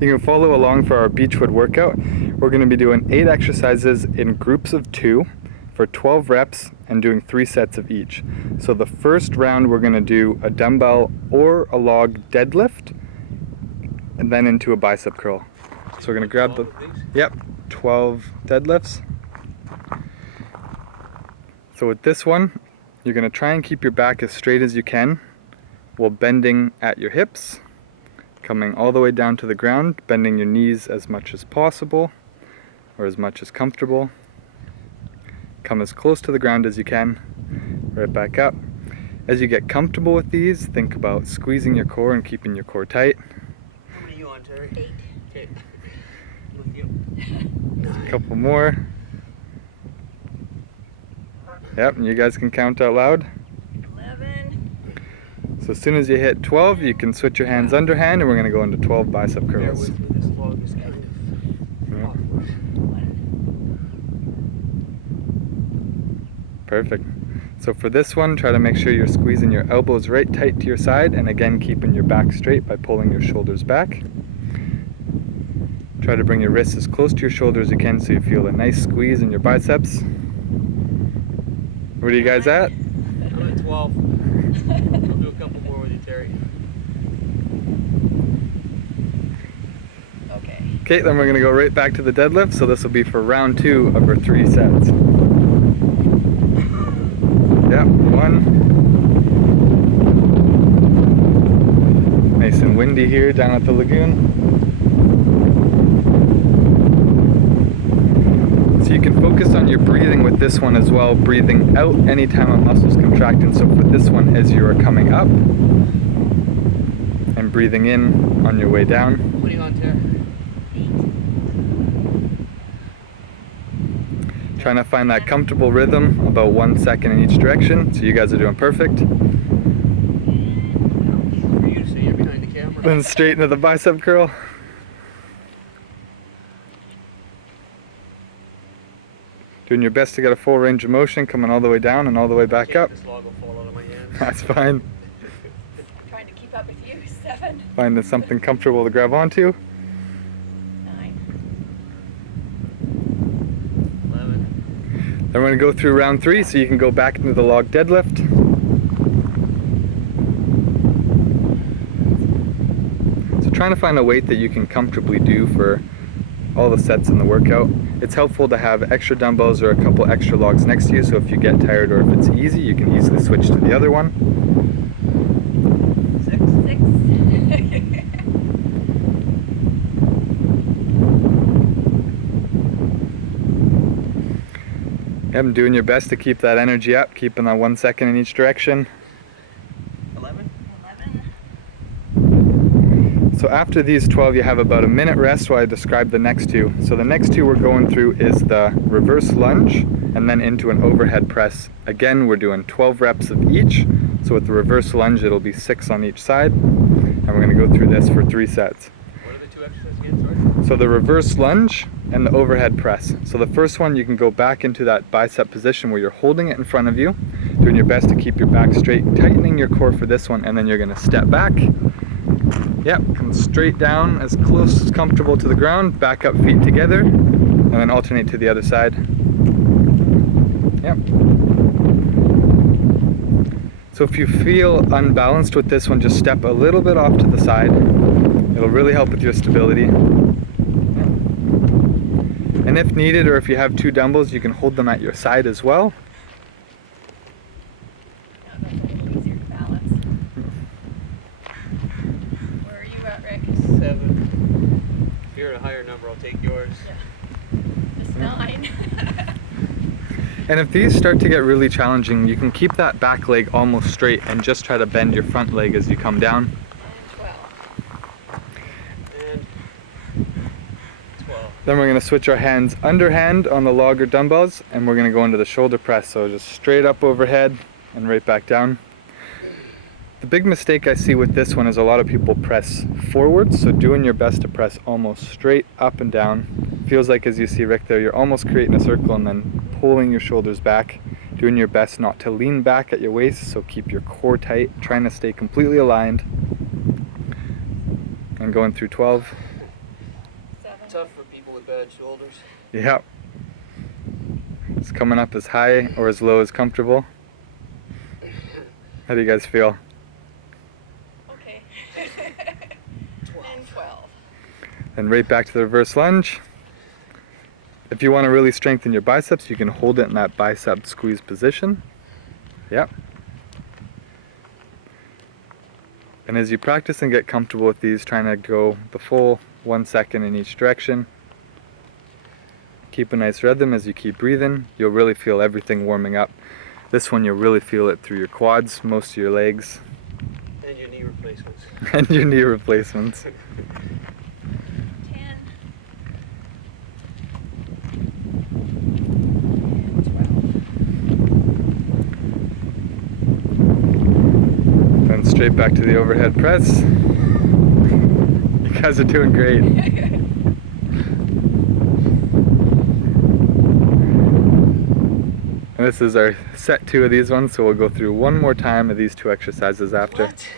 You can follow along for our Beachwood workout. We're going to be doing 8 exercises in groups of 2 for 12 reps and doing 3 sets of each. So the first round we're going to do a dumbbell or a log deadlift and then into a bicep curl. So we're going to grab the 12 deadlifts. So with this one, you're going to try and keep your back as straight as you can while bending at your hips, coming all the way down to the ground, bending your knees as much as possible or as much as comfortable. Come as close to the ground as you can, right back up. As you get comfortable with these, think about squeezing your core and keeping your core tight. How many are you on, Terry? 8. Okay. With you. A couple more. Yep, and you guys can count out loud. 11. So as soon as you hit 12, you can switch your hands underhand and we're going to go into 12 bicep Bear curls. with me, this log is kind of awkward. Perfect. So for this one, try to make sure you're squeezing your elbows right tight to your side and again keeping your back straight by pulling your shoulders back. Try to bring your wrists as close to your shoulders as you can so you feel a nice squeeze in your biceps. Where are you guys at? I'm at 12. I'll do a couple more with you, Terry. Okay. Okay, then we're going to go right back to the deadlift. So this will be for round 2 of our 3 sets. Yep, 1. Nice and windy here down at the lagoon. So you can focus on your breathing with this one as well, breathing out anytime a muscle's contracting. So for this one, as you are coming up, and breathing in on your way down. What are you on, Terry? 8. Trying to find that comfortable rhythm, about 1 second in each direction. So you guys are doing perfect. For you to say you're behind the camera. Then straight into the bicep curl. Doing your best to get a full range of motion, coming all the way down and all the way back up. This log will fall out of my hand. That's fine. Trying to keep up with you. 7. Finding something comfortable to grab onto. 9. 11. Then we're going to go through round 3 so you can go back into the log deadlift. So trying to find a weight that you can comfortably do for all the sets in the workout. It's helpful to have extra dumbbells or a couple extra logs next to you, so if you get tired or if it's easy, you can easily switch to the other one. 6. Yep, doing your best to keep that energy up, keeping that 1 second in each direction. 11. 11. So after these 12, you have about a minute rest while I describe the next 2. So the next 2 we're going through is the reverse lunge and then into an overhead press. Again, we're doing 12 reps of each. So with the reverse lunge, it'll be 6 on each side. And we're going to go through this for 3 sets. What are the 2 exercises again, sorry? So the reverse lunge and the overhead press. So the first one, you can go back into that bicep position where you're holding it in front of you, doing your best to keep your back straight, tightening your core for this one, and then you're going to step back. Yep, come straight down as close as comfortable to the ground, back up, feet together, and then alternate to the other side. Yep. So if you feel unbalanced with this one, just step a little bit off to the side. It'll really help with your stability. And if needed, or if you have 2 dumbbells, you can hold them at your side as well. Now that's a little easier to balance. Where are you at, Rick? 7. If you're at a higher number, I'll take yours. Just 9. And if these start to get really challenging, you can keep that back leg almost straight and just try to bend your front leg as you come down. And 12. And 12. Then we're going to switch our hands underhand on the log or dumbbells, and we're going to go into the shoulder press. So just straight up overhead and right back down. The big mistake I see with this one is a lot of people press forwards, so doing your best to press almost straight up and down. Feels like, as you see Rick there, you're almost creating a circle and then pulling your shoulders back. Doing your best not to lean back at your waist, so keep your core tight, trying to stay completely aligned. And going through 12. Tough for people with bad shoulders. Yep. It's coming up as high or as low as comfortable. How do you guys feel? Okay. And 12. And right back to the reverse lunge. If you want to really strengthen your biceps, you can hold it in that bicep squeeze position. Yep. And as you practice and get comfortable with these, trying to go the full 1 second in each direction, keep a nice rhythm as you keep breathing. You'll really feel everything warming up. This one, you'll really feel it through your quads, most of your legs. And your knee replacements. And your knee replacements. 10. And 12. Then straight back to the overhead press. You guys are doing great. And this is our set 2 of these ones, so we'll go through one more time of these 2 exercises after. What?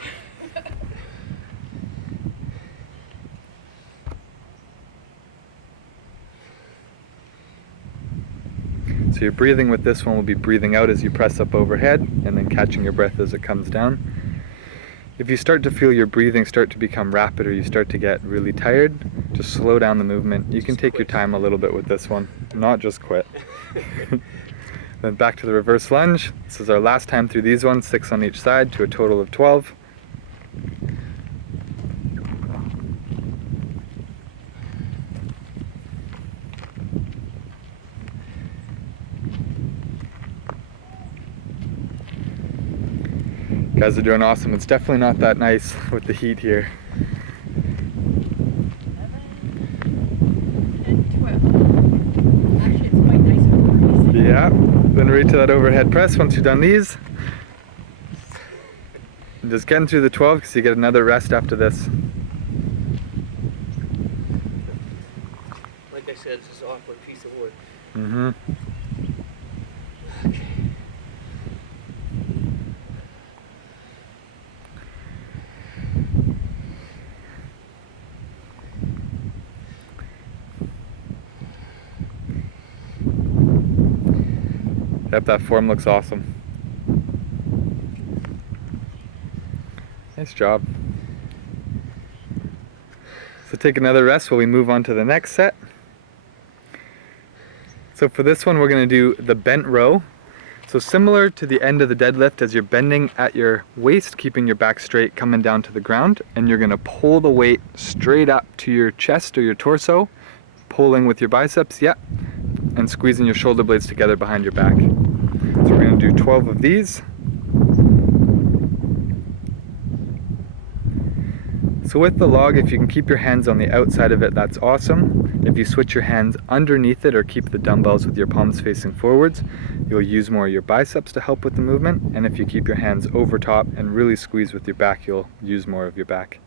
So your breathing with this one will be breathing out as you press up overhead and then catching your breath as it comes down. If you start to feel your breathing start to become rapid or you start to get really tired, just slow down the movement. You can take your time a little bit with this one, not just quit. Then back to the reverse lunge. This is our last time through these ones, 6 on each side to a total of 12. You guys are doing awesome. It's definitely not that nice with the heat here. 11. And 12. Actually, it's quite nice with these. Yeah, then right to that overhead press once you've done these. And just getting through the 12 because you get another rest after this. Like I said, this is an awkward piece of work. Mm-hmm. Okay. Yep, that form looks awesome. Nice job. So take another rest while we move on to the next set. So for this one, we're going to do the bent row. So similar to the end of the deadlift, as you're bending at your waist, keeping your back straight, coming down to the ground, and you're going to pull the weight straight up to your chest or your torso, pulling with your biceps, yep, and squeezing your shoulder blades together behind your back. So we're going to do 12 of these. So with the log, if you can keep your hands on the outside of it, that's awesome. If you switch your hands underneath it or keep the dumbbells with your palms facing forwards, you'll use more of your biceps to help with the movement. And if you keep your hands over top and really squeeze with your back, you'll use more of your back.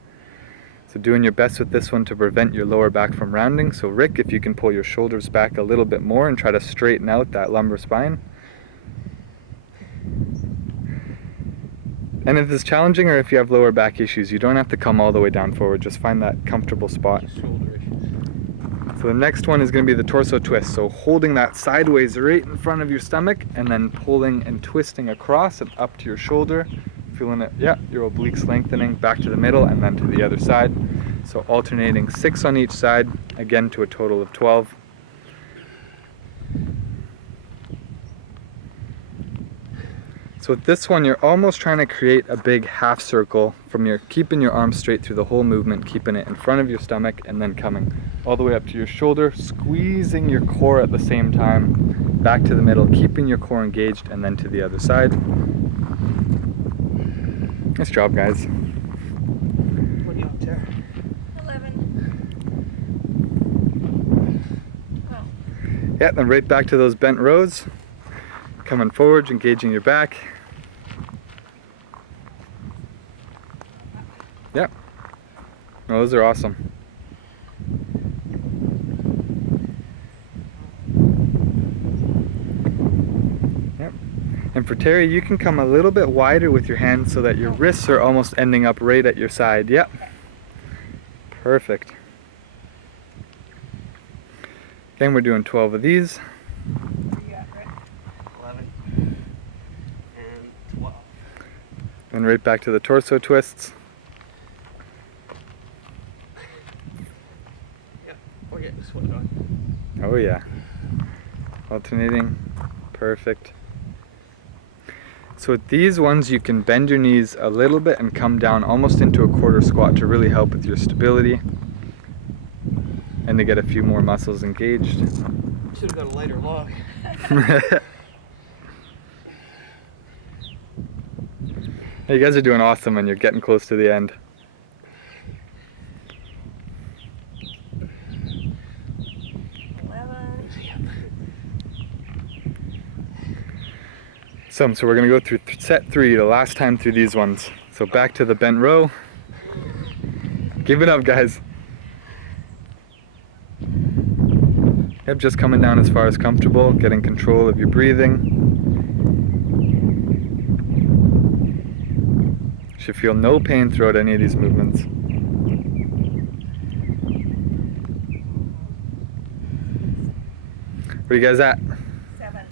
So doing your best with this one to prevent your lower back from rounding. So Rick, if you can pull your shoulders back a little bit more and try to straighten out that lumbar spine. And if it's challenging or if you have lower back issues, you don't have to come all the way down forward. Just find that comfortable spot. Shoulder issues. So the next one is going to be the torso twist. So holding that sideways right in front of your stomach and then pulling and twisting across and up to your shoulder. Feeling it, yeah, your obliques lengthening back to the middle and then to the other side. So alternating 6 on each side, again to a total of 12. So with this one, you're almost trying to create a big half circle from your keeping your arms straight through the whole movement, keeping it in front of your stomach and then coming all the way up to your shoulder, squeezing your core at the same time, back to the middle, keeping your core engaged and then to the other side. Nice job, guys. What do you want, Tara? 11. 12. Yeah, then right back to those bent rows. Coming forward, engaging your back. Yep. Oh, those are awesome. Yep. And for Terry, you can come a little bit wider with your hands so that your wrists are almost ending up right at your side. Yep. Perfect. Then we're doing 12 of these. 11 and 12. And right back to the torso twists. Yep. Oh yeah, just one on. Oh yeah. Alternating. Perfect. So with these ones, you can bend your knees a little bit and come down almost into a quarter squat to really help with your stability and to get a few more muscles engaged. Should have got a lighter log. You guys are doing awesome and you're getting close to the end. So we're going to go through set 3, the last time through these ones. So back to the bent row. Give it up, guys. Yep, just coming down as far as comfortable, getting control of your breathing. Should feel no pain throughout any of these movements. Where are you guys at? 7.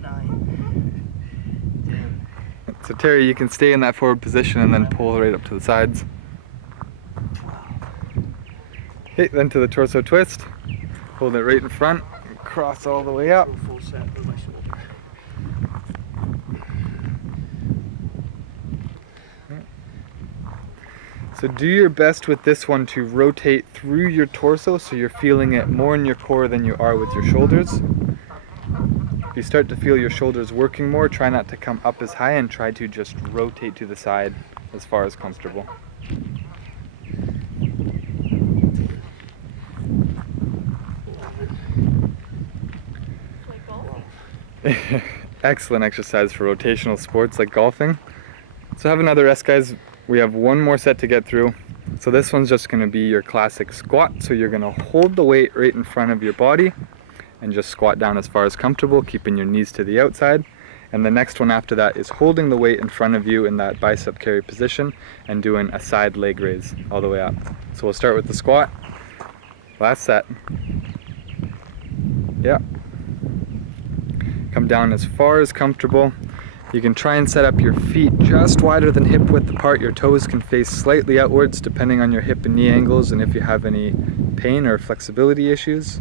9. 10. So Terry, you can stay in that forward position and then pull right up to the sides. 12. Okay, then to the torso twist. Hold it right in front, cross all the way up. Go full set with my shoulder. So do your best with this one to rotate through your torso so you're feeling it more in your core than you are with your shoulders. If you start to feel your shoulders working more, try not to come up as high and try to just rotate to the side as far as comfortable. Like golfing. Excellent exercise for rotational sports like golfing. So have another rest, guys. We have one more set to get through. So this one's just going to be your classic squat. So you're going to hold the weight right in front of your body and just squat down as far as comfortable, keeping your knees to the outside. And the next one after that is holding the weight in front of you in that bicep carry position and doing a side leg raise all the way up. So we'll start with the squat. Last set. Yeah. Come down as far as comfortable. You can try and set up your feet just wider than hip width apart. Your toes can face slightly outwards depending on your hip and knee angles and if you have any pain or flexibility issues.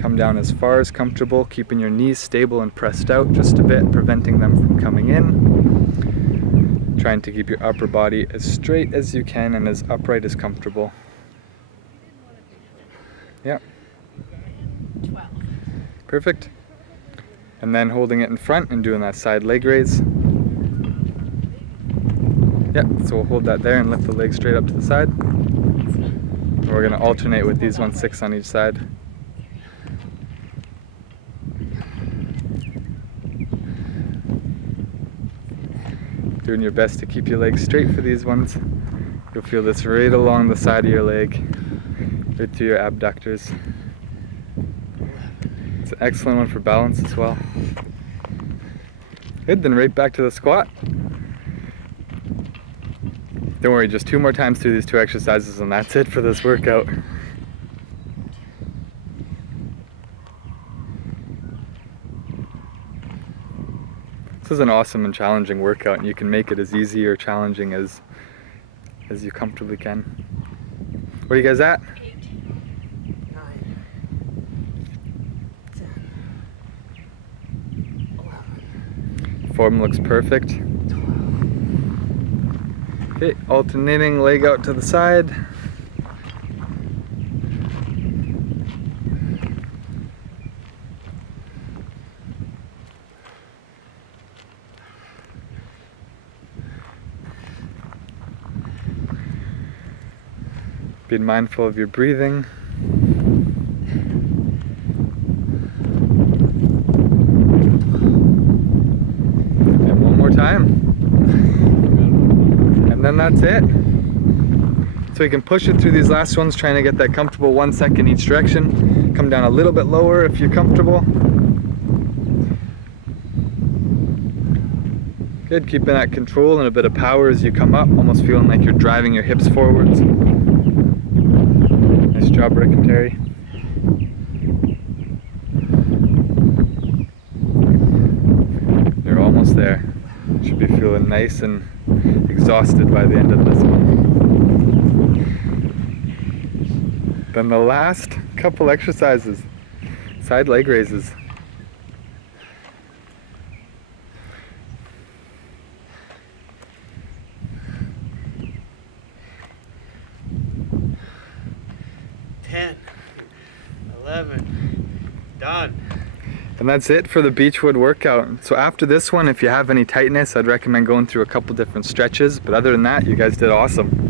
Come down as far as comfortable, keeping your knees stable and pressed out just a bit, preventing them from coming in. Trying to keep your upper body as straight as you can and as upright as comfortable. Yeah. 12. Perfect. And then holding it in front and doing that side leg raise. Yep, so we'll hold that there and lift the leg straight up to the side. And we're going to alternate with these ones, 6 on each side. Doing your best to keep your legs straight for these ones. You'll feel this right along the side of your leg, right through your abductors. It's an excellent one for balance as well. Good, then right back to the squat. Don't worry, just 2 more times through these 2 exercises and that's it for this workout. This is an awesome and challenging workout and you can make it as easy or challenging as you comfortably can. Where are you guys at? 8. 9. 10. 11. Form looks perfect. 12. Okay, alternating leg out to the side. Being mindful of your breathing. And one more time. And then that's it. So you can push it through these last ones, trying to get that comfortable 1 second each direction. Come down a little bit lower if you're comfortable. Good, keeping that control and a bit of power as you come up, almost feeling like you're driving your hips forwards. Nice job, Rick and Terry. I'm nice and exhausted by the end of this one. Then the last couple exercises, side leg raises. Done. And that's it for the Beechwood workout. So after this one, if you have any tightness, I'd recommend going through a couple different stretches. But other than that, you guys did awesome.